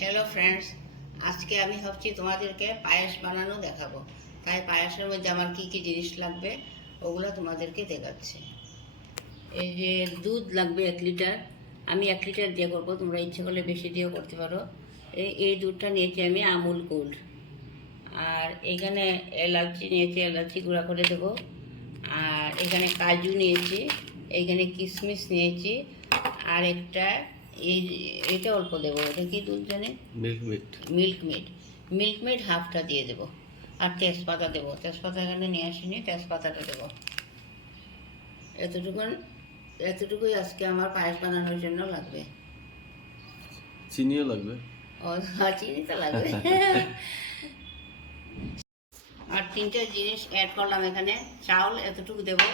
Hello friends, আজকে আমি ভাবছি তোমাদেরকে পায়েস বানানো দেখাবো। তাই পায়েসের মধ্যে আমার কি কি জিনিস লাগবে ওগুলো তোমাদেরকে দেখাচ্ছি। এই যে দুধ লাগবে 1 লিটার। আমি 1 লিটার দিয়ে করবো, তোমরা ইচ্ছে করলে বেশি দিয়েও করতে পারো। এই দুধটা নিয়েছি আমি আমুল গোল্ড। আর এখানে এলাচি নিয়েছি, এলাচি গুঁড়া করে দেবো। আর এখানে কাজু নিয়েছি, এইখানে কিশমিশ নিয়েছি। আর একটা এই এটা অল্প দেবো, এটা কি দুধ জানে, মিল্ক মেড হাফটা দিয়ে দেবো। আর তেজপাতা দেবো, তেজপাতা এখানে নিয়ে আসিনি, তেজপাতাটা দেবো। এতটুকুই আজকে আমার পায়েস বানানোর জন্য লাগবে। চিনিও লাগবে। ও হ্যাঁ, চিনি তো লাগবে। আর 3টে জিনিস অ্যাড করলাম এখানে। চাউল এতটুকু দেবো।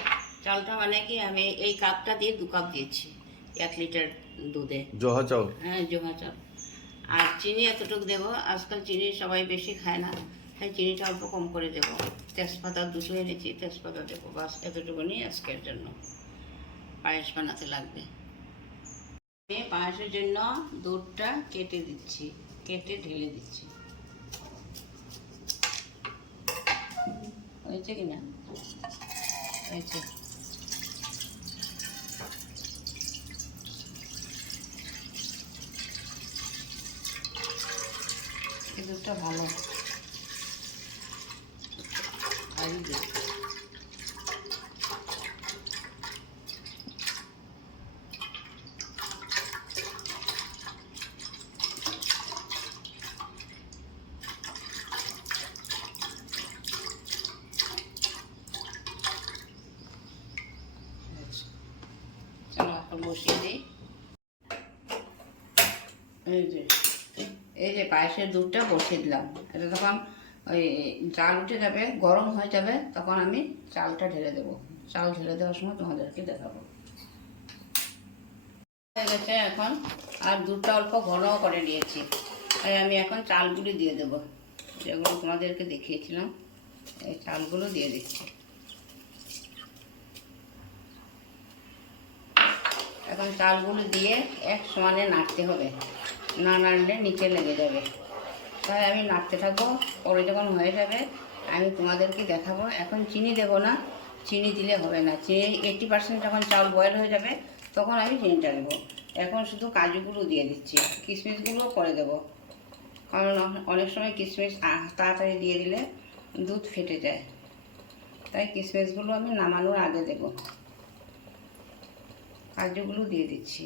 চালটা মানে কি, আমি এই কাপটা দিয়ে 2 কাপ দিয়েছি 1 লিটার দুধে। জহা চাউল। হ্যাঁ, জোহা চাল। আর চিনি এতটুকু দেবো। আজকাল চিনি সবাই বেশি খায় না, তাই চিনিটা অল্প কম করে দেবো। তেজপাতা 2টো এনেছি, তেজপাতা দেবো। বাস এতটুকুনি আজকের জন্য পায়েস বানাতে লাগবে। আমি পায়েসের জন্য দুধটা কেটে দিচ্ছি, কেটে ঢেলে দিচ্ছি। হয়েছে কিনা? হয়েছে। এই দুধটা ভালো। আর দিই বসিয়ে দিই। এই যে পায়েসের দুধটা বসিয়ে দিলাম। এটা তখন ওই চাল উঠে যাবে, গরম হয়ে যাবে, তখন আমি চালটা ঢেলে দেবো। চাল ঢেলে দেওয়ার সময় তোমাদেরকে দেখাবো। হয়ে গেছে এখন। আর দুধটা অল্প ঘন করে নিয়েছি, তাই আমি এখন চালগুলি দিয়ে দেবো, যেগুলো তোমাদেরকে দেখিয়েছিলাম। এই চালগুলো দিয়ে দিচ্ছি। এখন চালগুলো দিয়ে এক সমানে নাড়তে হবে, না নাড়লে নিচে লেগে যাবে। তাই আমি নাড়তে থাকবো। পরে যখন হয়ে যাবে আমি তোমাদেরকে দেখাবো। এখন চিনি দেবো না, চিনি দিলে হবে না। চিনি 80% যখন চাউল বয়েল হয়ে যাবে তখন আমি চিনিটা দেবো। এখন শুধু কাজুগুলো দিয়ে দিচ্ছি, কিশমিশগুলোও করে দেবো। কারণ অনেক সময় কিশমিশ তাড়াতাড়ি দিয়ে দিলে দুধ ফেটে যায়, তাই কিশমিশগুলো আমি নামানোর আগে দেবো। কাজুগুলো দিয়ে দিচ্ছি।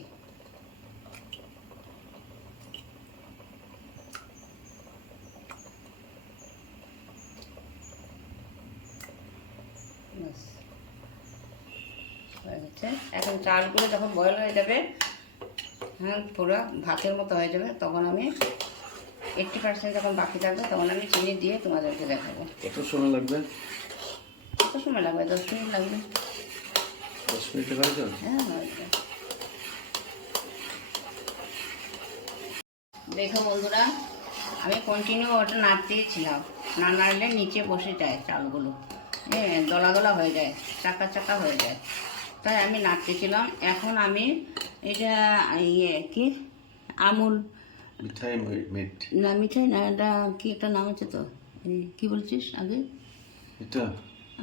হয়ে গেছে। এখন চালগুলো যখন বয়েল হয়ে যাবে, হ্যাঁ পুরো ভাতের মতো হয়ে যাবে, তখন আমি 80% যখন বাকি থাকবে তখন আমি চিনি দিয়ে তোমাদেরকে দেখাবো। কত সময় লাগবে? কত সময় লাগবে? 10 মিনিট লাগবে। 10 মিনিটে হয়ে যাবে? হ্যাঁ হয়েছে। দেখো বন্ধুরা, আমি কন্টিনিউ ওটা নাড়তেই ছিলাম, না নাড়লে নিচে বসে যায় চালগুলো, হ্যাঁ দলা দলা হয়ে যায়, চাকা চাকা হয়ে যায়, তাই আমি নাড়তেছিলাম। এখন আমি এটা কি আমুল মিঠাই মিট না, মিঠাই না, এটা কি একটা নাম আছে তো, কি বলছিস আগে? এটা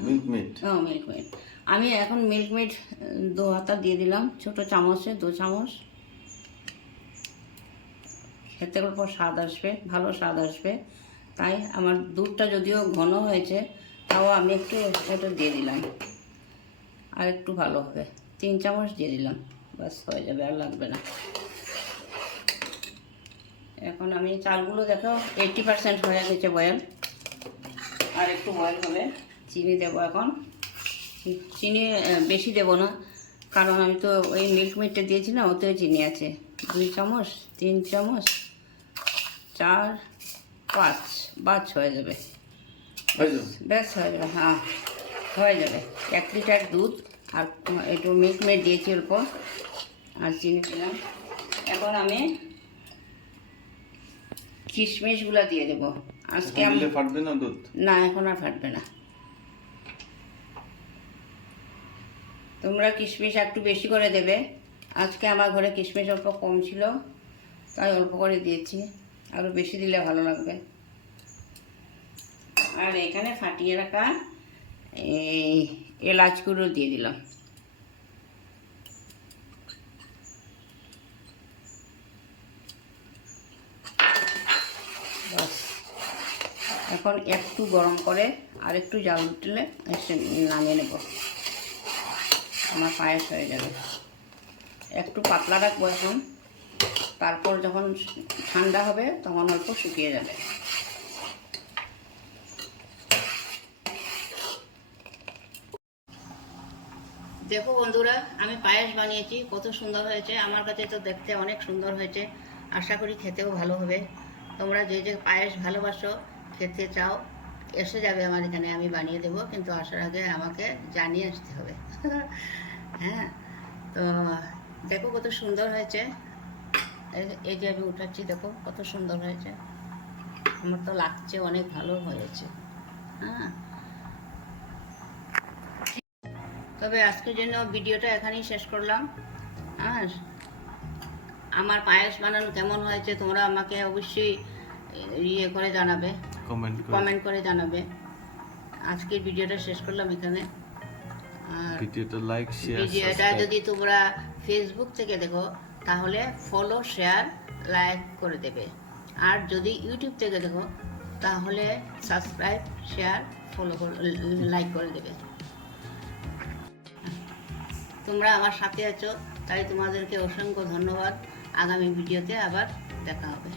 মিল্ক মিট। ও মিল্ক মেড। আমি এখন মিল্ক মেড 2 হাতা দিয়ে দিলাম, ছোটো চামচে 2 চামচ। খেতে অল্প স্বাদ আসবে, ভালো স্বাদ আসবে। তাই আমার দুধটা যদিও ঘন হয়েছে, তাও আমি একটু এটা দিয়ে দিলাম, আর একটু ভালো হবে। 3 চামচ দিয়ে দিলাম, বাস হয়ে যাবে, আর লাগবে না। এখন আমি চালগুলো দেখো 80% হয়ে গেছে বয়েল, আর একটু বয়েল হবে। চিনি দেবো এখন। চিনি বেশি দেবো না, কারণ আমি তো ওই মিল্ক মেডটা দিয়েছি না, ওতে চিনি আছে। 2 চামচ, 3 চামচ, 4, 5, বাস হয়ে যাবে। ব্যাস হয়ে যাবে, হ্যাঁ হয়ে যাবে। 1 লিটার দুধ আর একটু মিল্ক মেড দিয়েছি অল্প, আর চিনি দিলাম। এখন আমি কিশমিশগুলো দিয়ে দেবো। আজকে আমি ফাটবে না দুধ? না, এখন আর ফাটবে না। তোমরা কিশমিশ একটু বেশি করে দেবে। আজকে আমার ঘরে কিশমিশ অল্প কম ছিল, তাই অল্প করে দিয়েছি। আরও বেশি দিলে ভালো লাগবে। আর এখানে ফাটিয়ে রাখা এই এলাচ গুঁড়ো দিয়ে দিলাম। বাস, এখন একটু গরম করে আর একটু জাল উঠলে নামিয়ে নেব, আমার পায়েস হয়ে যাবে। একটু পাতলা রাখবো এখন, তারপর যখন ঠান্ডা হবে তখন অল্প শুকিয়ে যাবে। দেখো বন্ধুরা, আমি পায়েস বানিয়েছি, কত সুন্দর হয়েছে। আমার কাছে তো দেখতে অনেক সুন্দর হয়েছে, আশা করি খেতেও ভালো হবে। তোমরা যে যে পায়েস ভালোবাসো, খেতে চাও, এসে যাবে আমার এখানে, আমি বানিয়ে দেবো, কিন্তু আসার আগে আমাকে জানিয়ে আসতে হবে। হ্যাঁ, তো দেখো কত সুন্দর হয়েছে। এই যে আমি উঠাচ্ছি, দেখো কত সুন্দর হয়েছে। আমার তো লাগছে অনেক ভালো হয়েছে। হ্যাঁ, তবে আজকের জন্য ভিডিওটা এখানেই শেষ করলাম। হ্যাঁ, আমার পায়েস বানানো কেমন হয়েছে তোমরা আমাকে অবশ্যই ইয়ে করে জানাবে, কমেন্ট করে জানাবে। আজকের ভিডিওটা শেষ করলাম এখানে। আর ভিডিওটা লাইক শেয়ার ভিডিওটা যদি তোমরা ফেসবুক থেকে দেখো তাহলে ফলো শেয়ার লাইক করে দেবে, আর যদি ইউটিউব থেকে দেখো তাহলে সাবস্ক্রাইব শেয়ার ফলো লাইক করে দেবে। তোমরা আমার সাথে আছো, তাই তোমাদেরকে অসংখ্য ধন্যবাদ। আগামী ভিডিওতে আবার দেখা হবে।